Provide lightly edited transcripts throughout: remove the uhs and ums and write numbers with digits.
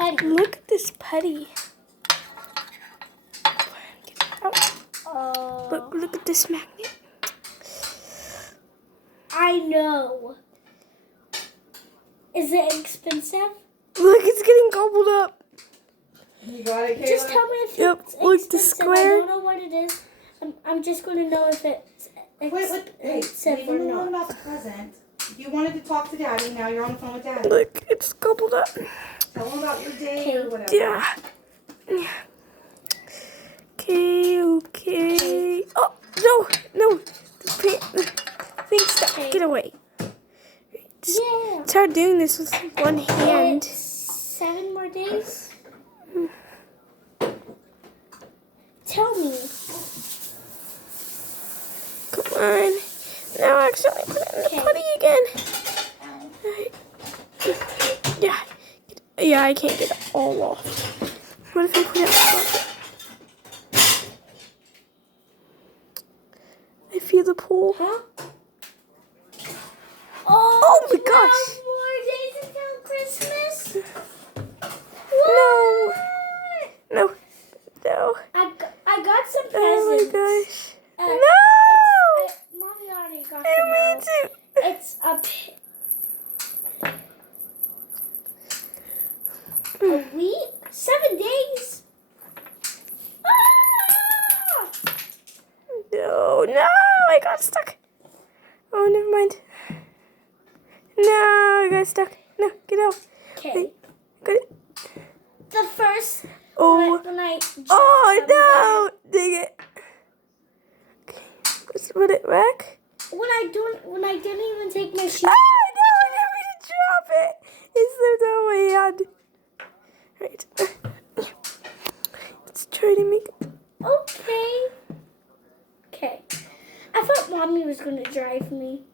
putty. Look at this putty. Look at this magnet. I know. Is it expensive? Look, it's getting gobbled up. You got it, Kayla? Just tell me if Yep, it's look, the expensive. square. I don't know what it is. I'm just going to know if it's expensive Leave or him alone not. about the present. You wanted to talk to Daddy, now you're on the phone with Daddy. Look, it's gobbled up. Tell him about your day or whatever. Yeah. Okay. Oh, no. The thing stuck. Okay. Get away. Yeah. It's hard doing this with one hand. 7 more days? Tell me. Come on. Now I accidentally put it in the Okay. putty again. Alright. Yeah, I can't get it all off. What if I put it off? I feel the pull. Huh? Oh my gosh. 12 more days until Christmas? No. I got some Oh my presents. gosh. No! No! Mommy already got I them need out. to. It's a week? 7 days? Ah! No, I got stuck. Oh, never mind. No, I got stuck. No, get out. Okay. Got it. The first Oh. when I Oh, no. Dang it. Okay, let's put it back. when I didn't even take my shoes. Ah, no, I didn't mean to drop it. It slipped out of my hand. Right. Let's try to make it. Okay. I thought Mommy was gonna drive me.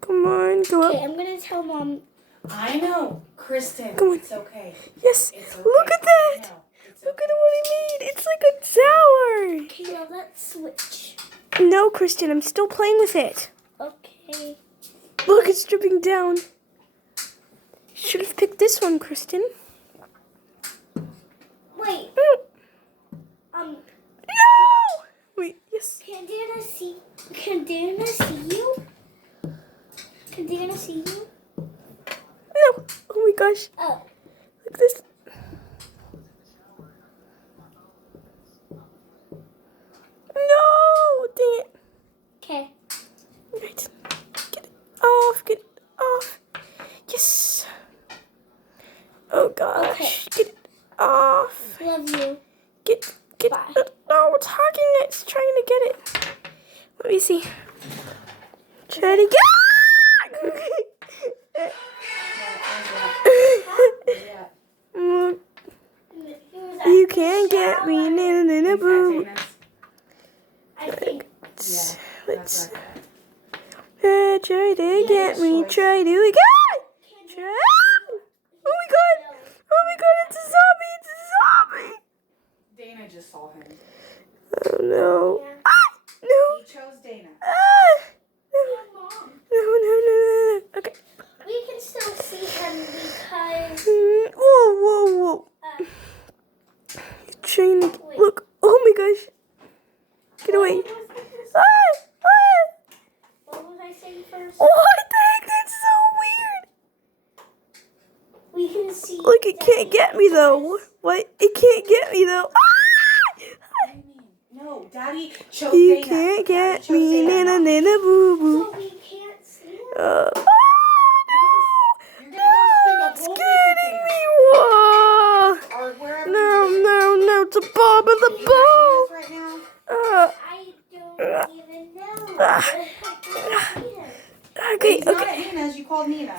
Come on, go Okay, up. I'm gonna tell Mom. I know. Kristen, Come on. it's okay. Yes, It's okay. look at I that. know. It's Look okay. at what I made. It's like a tower. Okay, now let's switch. No, Christian, I'm still playing with it. Okay. Look, it's dripping down. Should have picked this one, Kristen. Wait. No! Wait, yes. Can Dana see you? Can Dana see you? No. Oh my gosh. Oh. Look at this. No! Dang it. Okay. Right. Get it off. Get it off. Yes. Oh gosh. Okay. Get it off. Love you. Get. Bye. No, it's hugging it. It's trying to get it. Let me see. Try to get. Mm, you can't get me. Na boo. I think. Let's try to get me. Try to again. Try. Oh my god. Oh my god. It's a zombie. It's a zombie. Dana just saw him. Oh no. Yeah. Ah, no. He chose Dana. Ah, Mom, no. Okay. we can still see him because. Whoa. You're trying to look. Oh my gosh. Get away. What was I saying first? What the heck? That's so weird. We can see. Look, it can't get me though. What? It can't get me though. What do you mean? No, Daddy chose You Dana. can't get Daddy chose me. Dana. Nana boo boo. So we can't see him. Oh You're no! gonna go It's spend the whole getting week me. with Whoa! Dana. Or wherever No! It's a bomb in the you ball. right now. I don't even know. Ah. I can't see him. Okay. He's not at Nina's. You called Nina.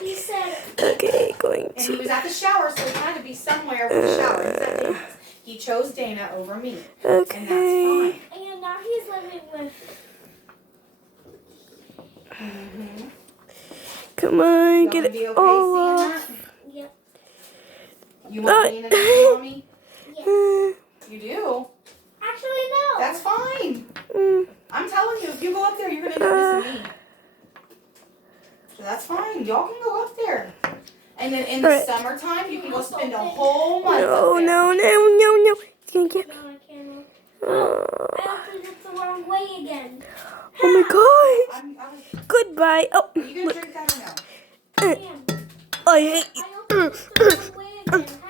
He said. Okay, going And he to. was at the shower, so he had to be somewhere with the shower. He's at Dana's. He chose Dana over me. And that's Okay. fine. And now he's living with. Mm-hmm. Come on, get Gonna be it okay all seeing off. that? Yep. You want Nina to be mommy? Yeah. You do? Actually, no. That's fine. Mm. I'm telling you, if you go up there, you're going to end up missing me. So that's fine. Y'all can go up there. And then in the Alright. summertime, you can go spend a whole month No, up there. no. It's gonna get me. No, I can't. Oh, I opened it the wrong way again. Oh my gosh. I'm, Goodbye. Oh, you gonna look. drink that or no? I am. I hate you. I opened it the wrong way again.